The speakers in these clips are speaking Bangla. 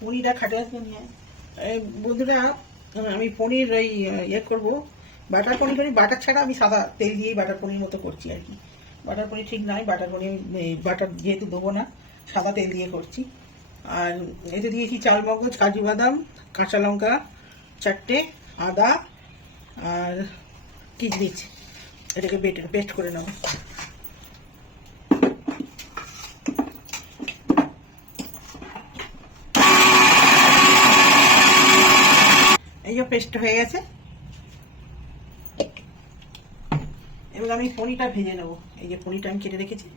পনিরটা খাটে নিয়ে বন্ধুরা, আমি পনির ওই করবো, বাটার পনির করি। বাটার ছাড়া আমি সাদা তেল দিয়েই বাটার পনির মতো করছি আর কি। বাটার পনির ঠিক নয়, বাটার পনির বাটার যেহেতু দেবো না, সাদা তেল দিয়ে করছি। আর এতে দিয়েছি চালমগজ, কাজু বাদাম, কাঁচা লঙ্কা 4টে, আদা আর কিচমিচ। এটাকে পেস্ট করে নেব। এই যে পেস্ট হয়ে গেছে। এবার আমি পনিরটা ভেজে নেবো। এই যে পনিরটা আমি কেটে রেখেছি।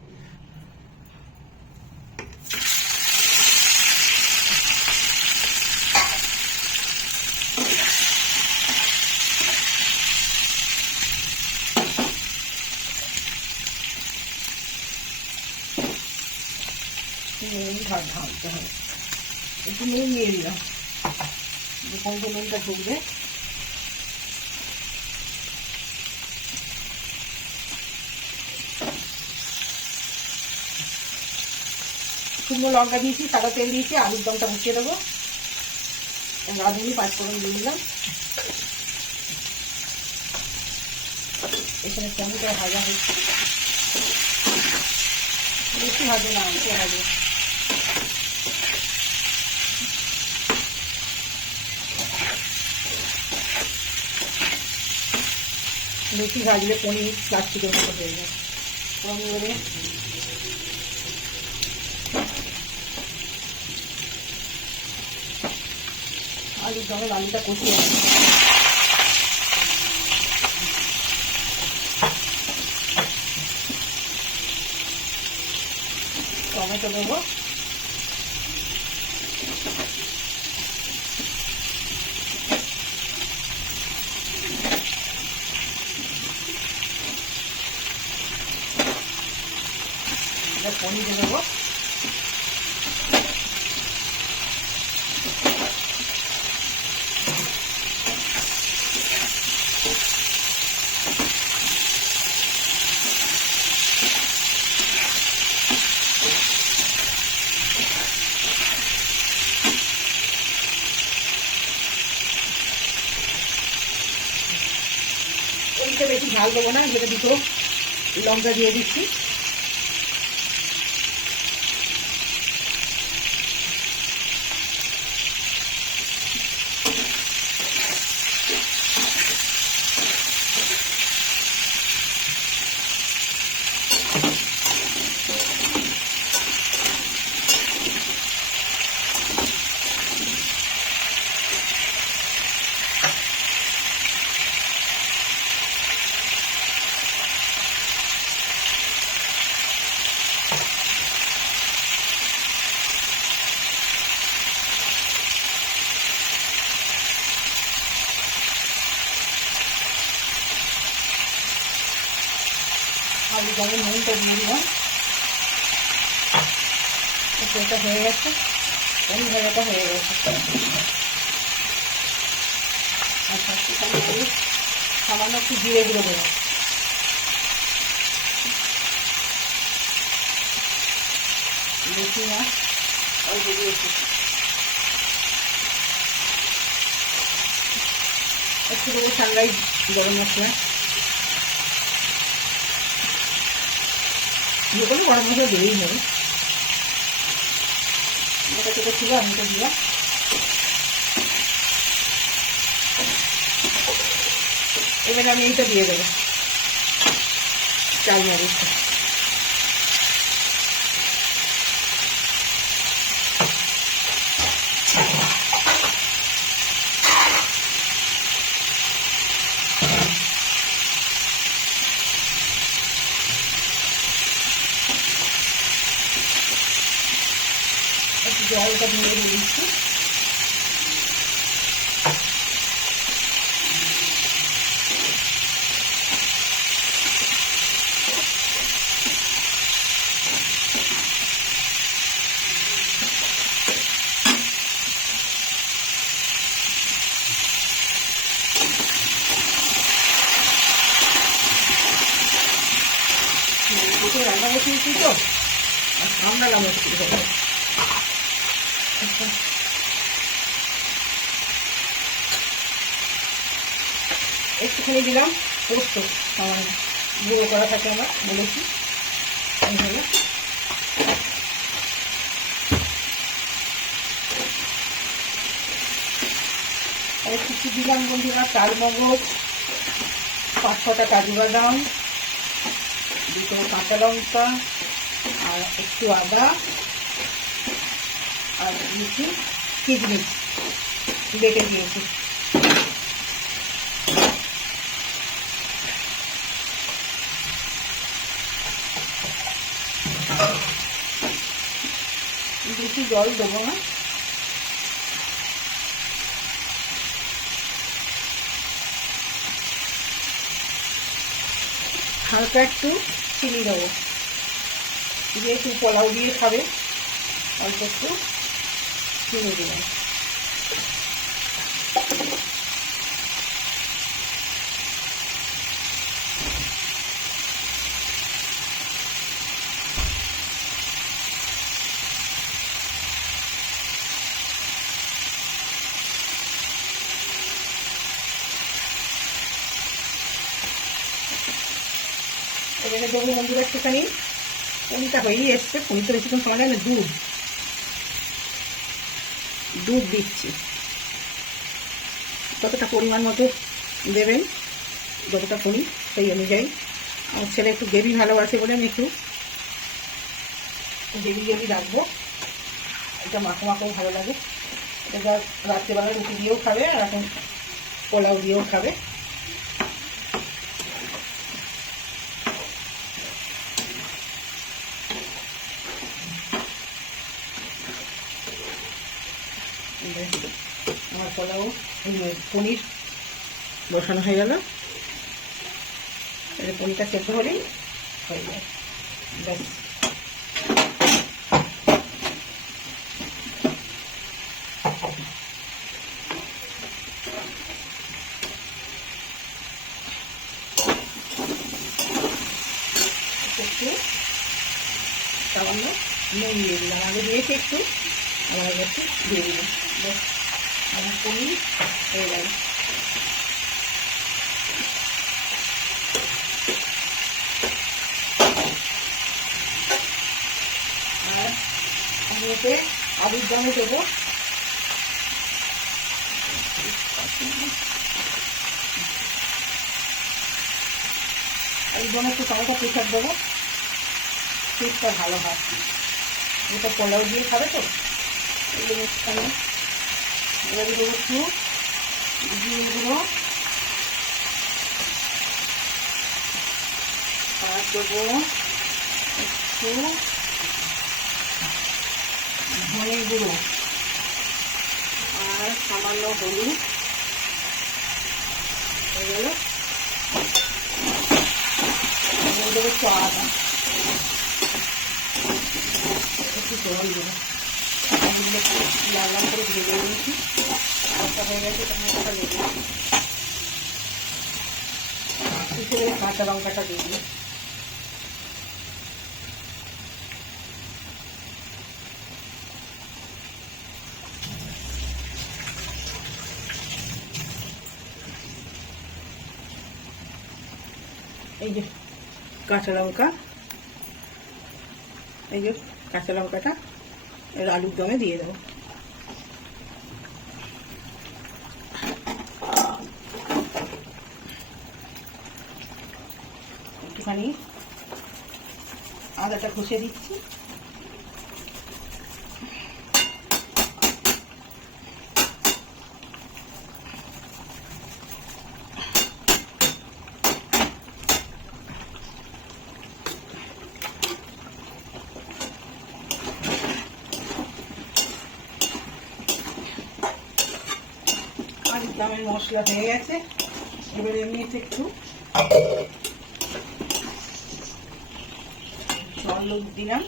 ঢালতে হবে, একটু নুন দিয়ে দিলাম, কত নুনটা ঢুকবে। শুকনো লঙ্কা দিয়েছি, সাদা তেল দিয়েছি, আলুর দমটা মুছিয়ে দেবো। রাঁধুনি 5 ফোড়ন দিয়ে দিলাম। এখানে টমেটো ভাজা হচ্ছে, বেশি ভাজে না, একটু ভাজে। বেশি ভাজলে পনির প্লাস্টিকের মতো হয়ে যায়। এবারে আলুর দমে আলুটা কষিয়ে টমেটো দেবো। পনির দেবো। পনিরটা বেশি ঝাল দেবো না, যেটা দুটো লঙ্কা দিয়ে দিচ্ছি। আলু দমে নুনটা দিয়ে দিলাম। এটা হয়ে গেছে, পনির ভাজাটা হয়ে গেছে। আচ্ছা, সামান্য একটু জিরে গুঁড়ো দেবো। বেশি না, অল্প দিয়েছি। একটু করে সাংঘাই গরম মশলা, যে কোনো গরম মশলা দিয়েই নেবে। এটা থেকে ছিল, আমি তো দিলাম। এবারে আমি এইটা দিয়ে দেবো, চাল মরিচটা। একটু জলটা দিয়ে দিচ্ছি। রান্না বসিয়েছি তো, আর ঠান্ডা লাগবে। একটুখানি দিলাম পোস্ত, সামান্য গুঁড়ো করা থাকে আমার বলেছি। এইভাবে আর কিছু দিলাম বন্ধুরা চালমগজ, 5-6টা কাজু বাদাম, 2টো কাঁচা লঙ্কা, আর একটু আদা, আর দিয়েছি কিশমিশ বেটে দিয়েছি। বেশি জল দেবো না, হালকা একটু চিনি দেবো, যেহেতু পোলাও দিয়ে খাবে অল্প একটু চিনি দিলাম। এখানে দেবো বন্ধুরা একটুখানি, পনিরটা হয়েই এসছে, পনির তো বেশিক্ষণ খাওয়া যায় না, দুধ দিচ্ছি। কতটা পরিমাণ মতো দেবেন, যতটা পনির সেই অনুযায়ী। আমার ছেলে একটু গ্রেভি ভালোবাসে বলে আমি একটু গ্রেভি রাখবো, এটা মাখো মাখো ভালো লাগে। এটা রাত্রেবেলা রুটি দিয়েও খাবে, আর এখন পোলাও দিয়েও খাবে। আমার পোলাও পনির বসানো হয়ে গেল, পনিরটা সেদ্ধ হলেই হয়ে যায়, ব্যাস। একটু সামান্য নুন দিয়ে দিলাম, আগে দিয়েছি একটু, আমার একটু দিয়ে দিলাম, ব্যাস আমার পনির হয়ে গেল। আর আমি এতে আলুর দমে দেবো একদম একটু টমেটো প্রেসার দেবো, টেস্টটা ভালো হয়। এটা পোলাও দিয়ে খাবে তো এগুলো মিষ্টানো। এবারে দেবো একটু জিরে গুঁড়ো, আর দেবো একটু ধনে গুঁড়ো, আর সামান্য হলুদ হয়ে গেল। দেবো একটু আদা, একটু জল দেবো, একটু লাল লাল করে ভেজে নিয়েছি, আদা হয়ে গেছে, টমেটোটা লেগে কাঁচা লঙ্কাটা দিয়ে দিই। এই যে কাঁচা লঙ্কা, এই যে কাঁচা লঙ্কাটা এর আলুর দমে দিয়ে দেবো। একটুখানি আদাটা ঘষে দিচ্ছি, আলুর দমের মশলা হয়ে গেছে। এবারে আমি একটু জল দিলাম,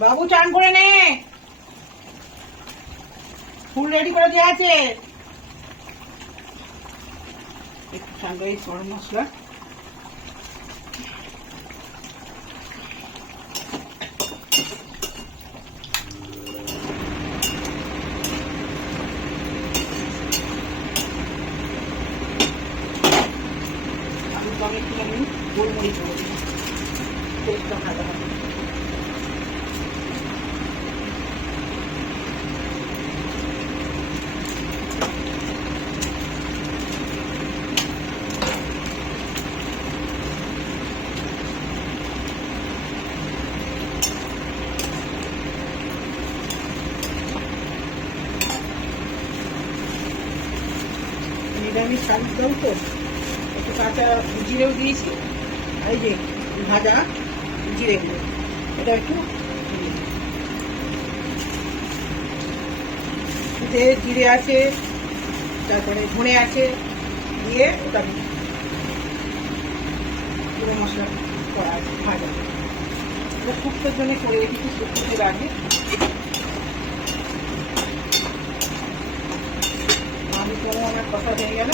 বাবু চান করে নে। ফুল রেডি করে দেওয়া আছে। একটু ঠান্ডা গরম মশলা, গোলমরিচ টেস্টটা ভালো হবে। নিরামিষ শাড়ি দাও তো, একটু কাঁচা জিরেও দিয়েছি, আর এই যে ভাজা জিরেগুলো এটা একটু জিরে আছে, তারপরে ধনে আছে, দিয়ে ওটা পুরো মশলা করা আছে ভাজা। ওটা শুক্তোর জন্য করে রেখেছি, শুক্তোতে আগে আমি কোনো আমার কথা হয়ে গেল।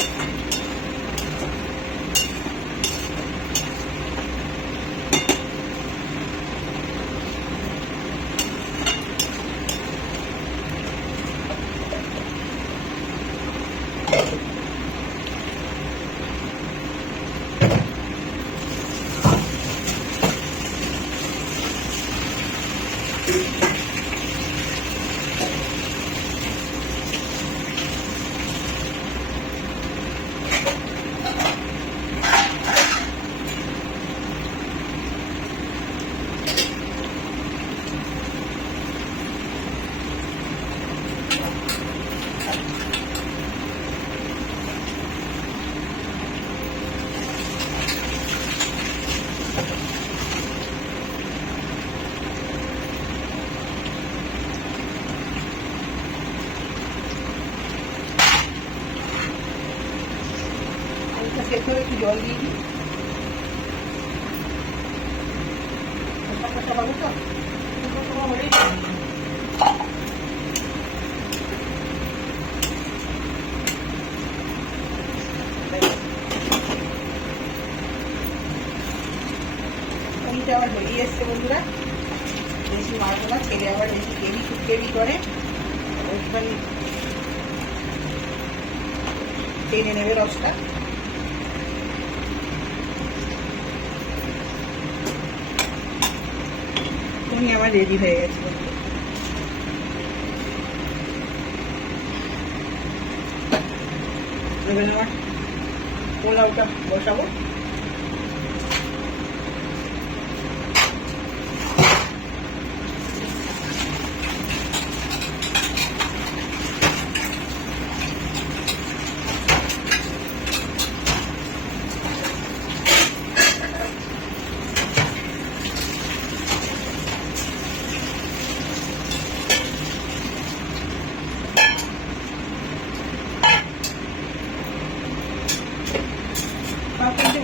একটু জল দিয়ে দিই, পাবো তো পনিরটা আবার বেরিয়ে এসছে বন্ধুরা। বেশি মারবো না, ছেলে আবার বেশি কেবি করে, ওইখানে টেনে নেবে রসটা। আমার রেডি হয়ে গেছে। এবার আমার পোলাওটা বসাবো।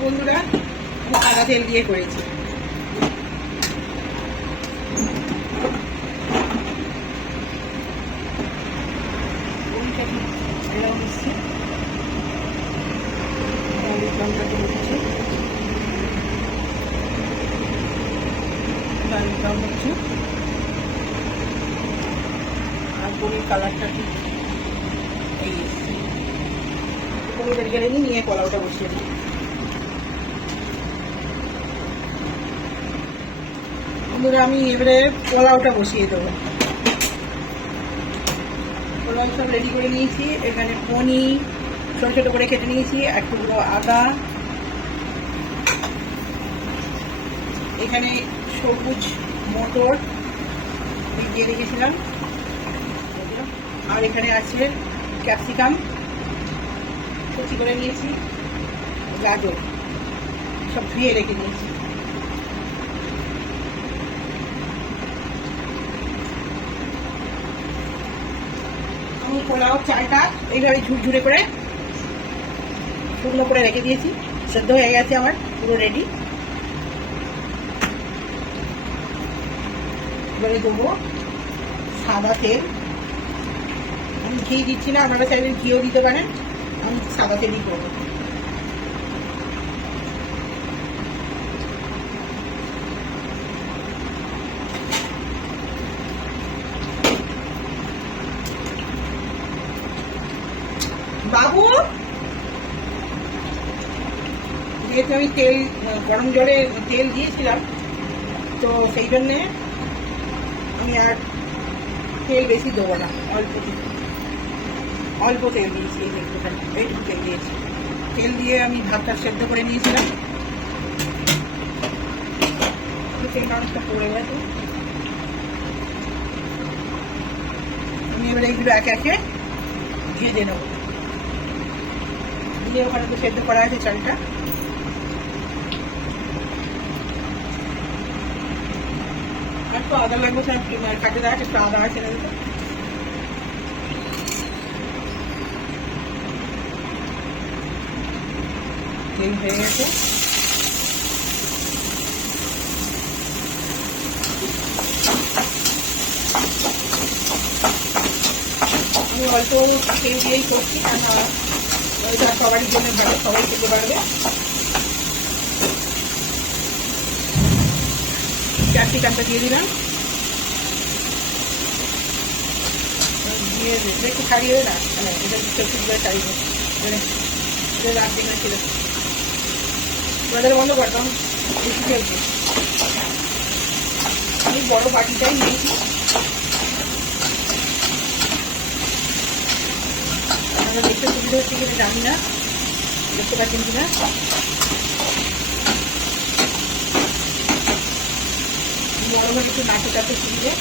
বন্ধুরা সাদা তেল দিয়ে করেছি। আর পনির কালারটা ঠিক এই পনির গেলে নিয়ে কলাওটা বসিয়ে দিই। আমি এবারে পোলাওটা বসিয়ে দেবো। পোলাও সব রেডি করে নিয়েছি। এখানে পনির ছোট ছোট করে কেটে নিয়েছি, এক টুকরো আদা, এখানে সবুজ মটর দিয়ে রেখেছিলাম, আর এখানে আছে ক্যাপসিকাম কুচি করে নিয়েছি, গাজর সব ধুয়ে রেখে নিয়েছি। আমি পোলাও চালটা এইভাবে ঝুরঝুরে করে শুকনো করে রেখে দিয়েছি, সেদ্ধ হয়ে গেছে আমার, পুরো রেডি। এবারে দেবো সাদা তেল। আমি ঘি দিচ্ছি না, আপনারা চাইলে ঘিও দিতে পারেন, আমি সাদা তেলই করবো। বাবু, যেহেতু আমি তেল গরম জলে তেল দিয়েছিলাম, তো সেই জন্যে আমি আর তেল বেশি দেবো না, অল্প তেল দিয়েছি, এইটুকু তেল দিয়েছি। তেল দিয়ে আমি ভাতটা সেদ্ধ করে নিয়েছিলাম, তেলটা অনেকটা পড়ে গেছে। আমি এবার এইগুলো একে একে ভেজে নেব। দিয়ে ওখানে তো সেদ্ধ করা আছে চালটা, আর তো আদা লাগবে, কাটে দেওয়া একটু আদা আছে না, তেল হয়ে গেছে। আমি অল্প তেল দিয়েই করছি, কেননা ওইটা সবারই জন্য ভালো, সবাই খেতে পারবে। ক্যাপসিকামটা দিয়ে দিলাম, দিয়ে একটু ছাড়িয়ে না, মানে এটা একটু ছাড়িয়ে রাখতে না ছিল, বাজারে বন্ধ করতাম বেশি চলছে। আমি বড় বাটিটাই নিয়েছি, আপনারা দেখতে সুবিধা হচ্ছে কিনা জানি না, দেখতে পাচ্ছেন কিনা। বড় বাটি একটু নাচে টাচে সুবিধে।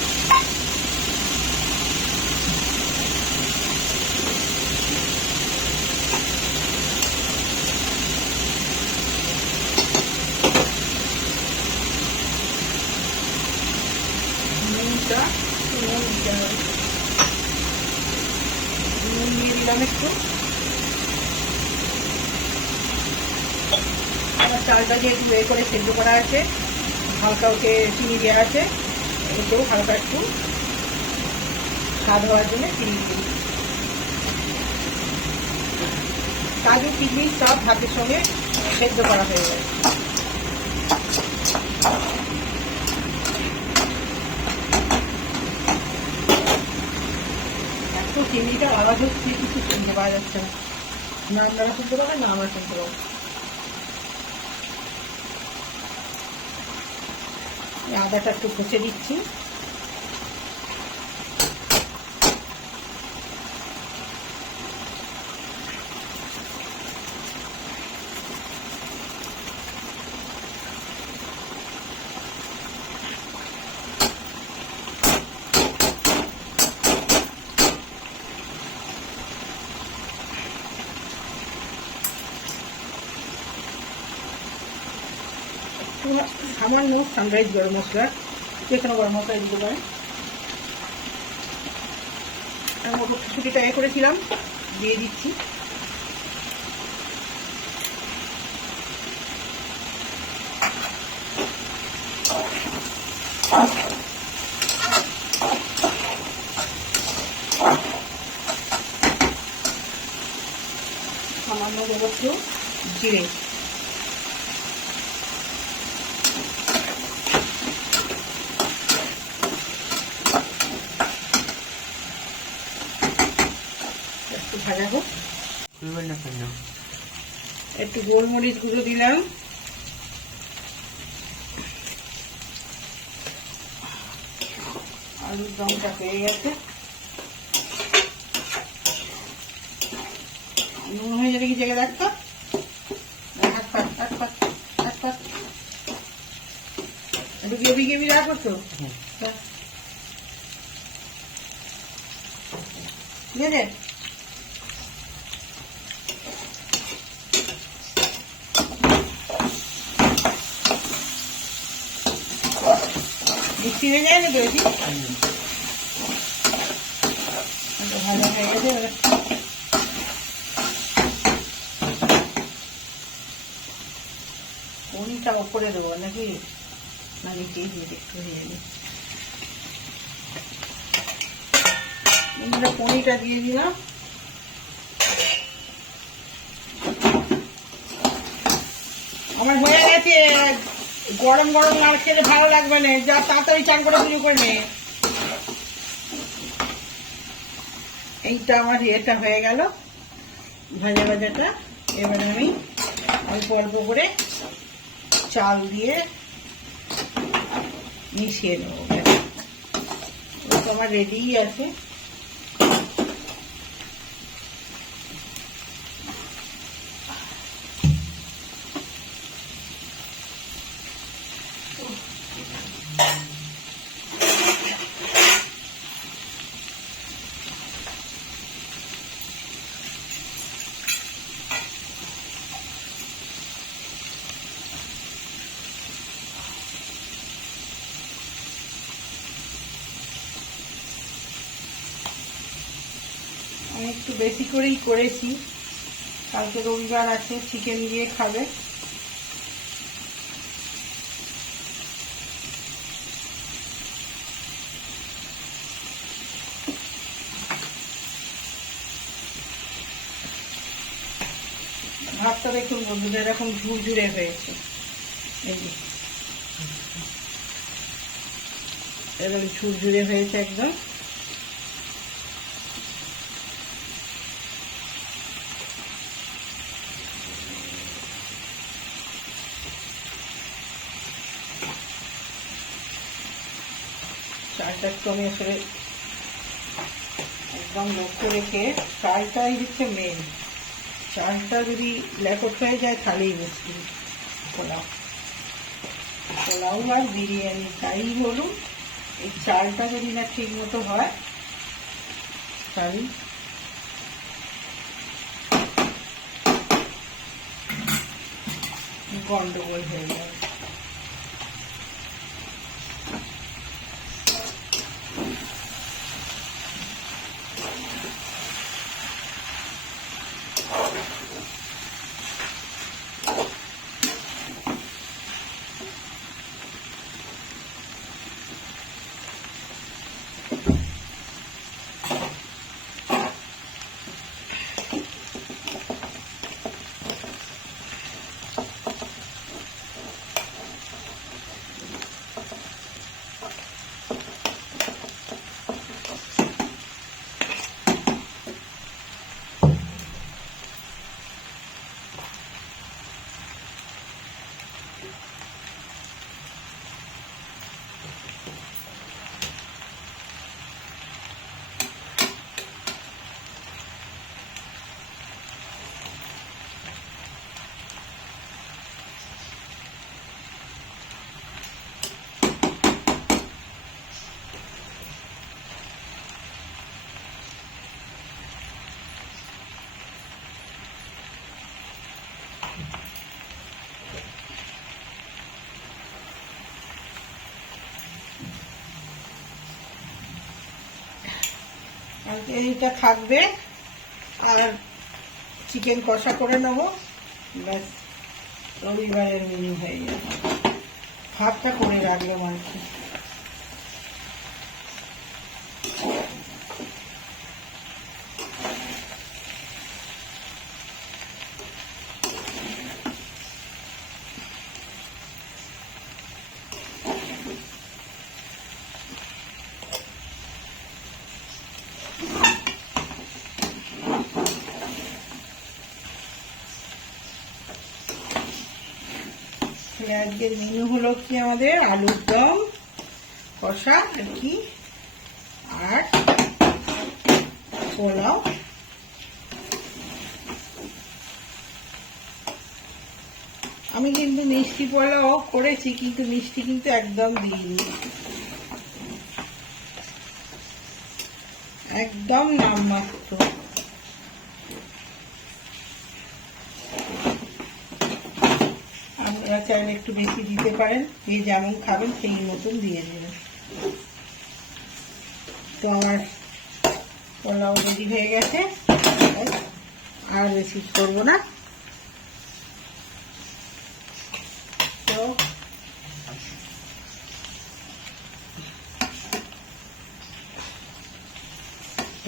নুন দিয়ে দিলাম একটু, চালটা যেহেতু বের করে সেদ্ধ করা আছে, হালকা ওকে চিনি দেওয়া আছে, এতেও হালকা একটু স্বাদ হওয়ার জন্য চিনি দিই। কাজু কিশমিশ সব ভাতের সঙ্গে সেদ্ধ করা হয়ে যায়। এত চিনিটা আওয়াজ হচ্ছে, কিছু শুনতে পাওয়া যাচ্ছে না, না আপনারা শুনতে পাবেন না আমরা শুনতে পাবো। আদাটা একটু কষে দিচ্ছি, সামান্য সানরাইজ গরম মশলা, যেখানে গরম মশলা দিতে পারেন। মটরশুঁটিটা করেছিলাম, দিয়ে দিচ্ছি। সামান্য দেবো একটু জিরে, ভাজা হোক। একটু গোলমরিচ গুঁড়ো দিলাম, আলুর দমটা পেয়ে গেছে। নুন হয়ে যাবে কি জায়গায় রাখতো, একটু গেবি গেবি রাখো তো, ঠিক আছে। মিষ্টি হয়ে যায় না তো, ভালো হয়ে গেছে। পনিরটা ওপরে দেবো নাকি, না নিচেই দিয়ে একটু হয়ে যাবে। বন্ধুরা পনিরটা দিয়ে দিলাম। আমার হয়ে গেছে। গরম গরম না খেলে ভালো লাগবে না, যা তাড়াতাড়ি চান করে শুরু করে নে। এইটা আমার এটা হয়ে গেল ভাজা ভাজাটা। এবারে আমি অল্প অল্প করে চাল দিয়ে মিশিয়ে নেবো। তো আমার রেডিই আছে। আমি একটু বেশি করেই করেছি, কালকে রবিবার আছে, চিকেন দিয়ে খাবে। ভাতটা দেখুন বন্ধুরা এরকম ঝুরঝুরে হয়েছে, এই যে এরকম ঝুরঝুরে হয়েছে একদম। চালটা একটু আমি আসলে একদম লক্ষ্য রেখে, চালটাই হচ্ছে মেন। চালটা যদি লেকট হয়ে যায় তাহলেই মুশকিল। পোলাও পোলাও আর বিরিয়ানি তাই বলুন, এই চালটা যদি না ঠিক মতো হয় তাহলে গন্ডগোল হয়ে যাবে। এইটা থাকবে আর চিকেন কষা করে নেবো, ব্যাস রবিবারের মেনু হয়ে যাবে। ভাতটা করে রাখলাম আর কি। আজকের মেনু হলো কি আমাদের আলুর দম কষা আর কি, আর পোলাও। আমি কিন্তু মিষ্টি পোলাও করেছি, কিন্তু মিষ্টি কিন্তু একদম দিইনি, একদম নামমাত্র। আপনারা চাইলে একটু বেশি দিতে পারেন, যে যেমন খাবেন সেই মতন দিয়ে দেবেন। তো আমার পোলাও রেডি হয়ে গেছে, আর বেশি করবো না। তো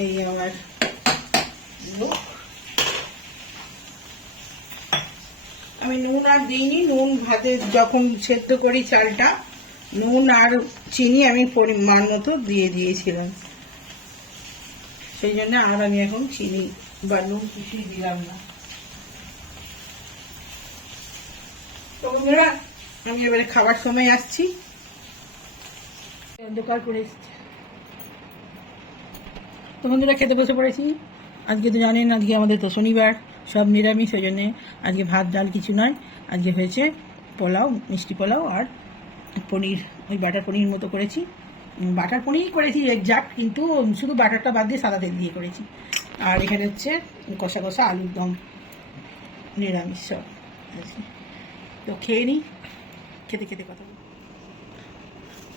এই আমার লোক। আমি নুন আর দিইনি, নুন ভাতে যখন সেদ্ধ করি চালটা নুন আর চিনি আমি পরিমাণ মতো দিয়ে দিয়েছিলাম, সেই জন্য আর আমি এখন চিনি বা নুন কিছুই দিলাম না। তো বন্ধুরা আমি এবারে খাবার সময় আসছি, অন্ধকার করে এসছি। তো বন্ধুরা খেতে বসে পড়েছি। আজকে তো জানেন আজকে আমাদের তো শনিবার, সব নিরামিষ, ওই জন্যে আজকে ভাত ডাল কিছু নয়, আজকে হয়েছে পোলাও, মিষ্টি পোলাও আর পনির, ওই বাটার পনির মতো করেছি। বাটার পনির করেছি এক্সাক্ট, কিন্তু শুধু বাটারটা বাদ দিয়ে সাদা তেল দিয়ে করেছি। আর এখানে হচ্ছে কষা কষা আলুর দম, নিরামিষ সব। তো খেয়ে নিই, খেতে খেতে কথা বলি।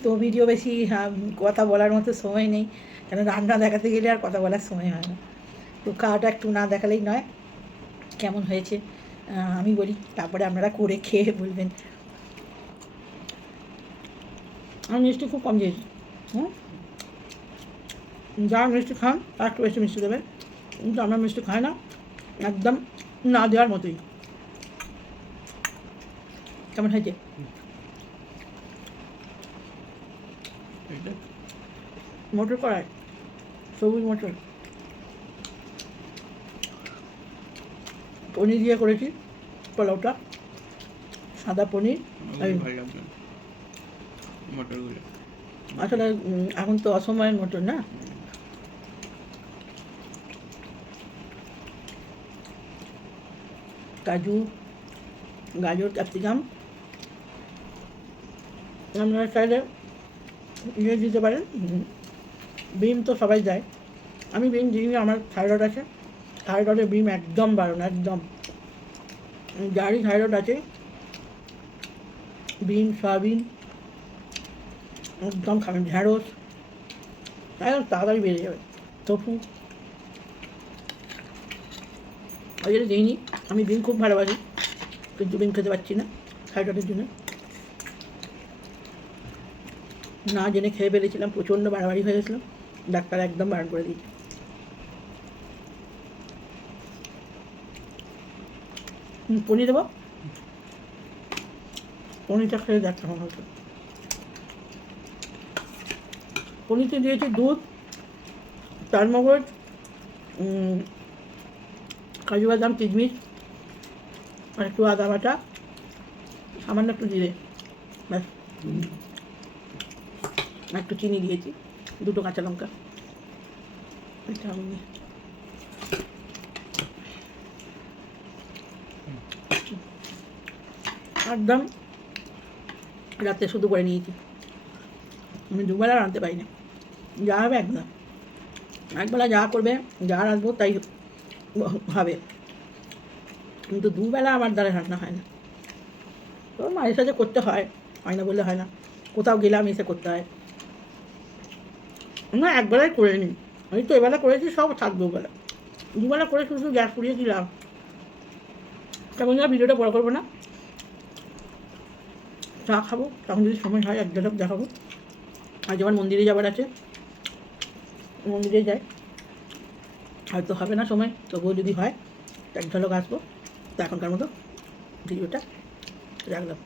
তো ভিডিও বেশি কথা বলার মতো সময় নেই, কেন রান্না দেখাতে গেলে আর কথা বলার সময় হয় না। তো খাওয়াটা একটু না দেখালেই নয়, কেমন হয়েছে আমি বলি, তারপরে আপনারা করে খেয়ে বলবেন। আমি মিষ্টি খুব কম দিয়েছি, যারা মিষ্টি খান তার একটু বেশি মিষ্টি দেবেন, কিন্তু আমরা মিষ্টি খাই না, একদম না দেওয়ার মতোই। কেমন হয়েছে? মটর কড়াই, সবুজ মটর, পনির দিয়ে করেছি পোলাওটা, সাদা পনির। আসলে এখন তো অসময়ের মটর না, কাজু, গাজর, ক্যাপসিকাম, আপনারা চাইলে ইয়ে দিতে পারেন, বিম তো সবাই দেয়, আমি বিম দিইনি, আমার থাইরয়েড আছে, থাইরয়েডে বিম একদম বারণ, একদম। যারই থাইরয়েড আছে বিম, সয়াবিন একদম খাবেন, ঢ্যাঁড়স একদম তাড়াতাড়ি বেড়ে যাবে, টফু ওই জন্য দিইনি। আমি বিম খুব ভালোবাসি, কিন্তু বিম খেতে পারছি না থাইরয়েডের জন্য, না জেনে খেয়ে ফেলেছিলাম, প্রচণ্ড বাড়াবাড়ি হয়ে গেছিলাম, ডাক্তার একদম বারণ করে দিয়েছে। পনির দেবো, পনিরটা খেয়ে দেখ কেমন হতো। পনিরতে দিয়েছি দুধ, চারমগজ, কাজু বাদাম, কিশমিশ আর একটু আদা বাটা, সামান্য একটু জিরে, ব্যাস, একটু চিনি দিয়েছি, দুটো কাঁচা লঙ্কা, এটা আমি একদম রাতে শুধু করে নিয়েছি, আমি দুবেলা রাঁধতে পারি না, যা হবে একদম একবেলা যা করবে, যা রাঁধবো তাই হবে, কিন্তু দুবেলা আমার দ্বারা রান্না হয় না। তো মায়ের সাথে করতে হয়, হয় না বললে হয় না, কোথাও গেলাম এসে করতে হয়, না একবেলাই করে নিই, আমি তো এবেলা করেছি সব থাকবে ওবেলা, দুবেলা করে শুধু গ্যাস পুড়িয়ে দিলাম। তেমন ভিডিওটা বড় করবো না, চা খাবো, তখন যদি সময় হয় এক ঝলক দেখাবো। আজ আমার মন্দিরে যাবার আছে, মন্দিরে যাই, হয়তো হবে না সময়, তবুও যদি হয় এক ঝলক আসবো। তো এখনকার মতো ভিডিওটা রাখলাম।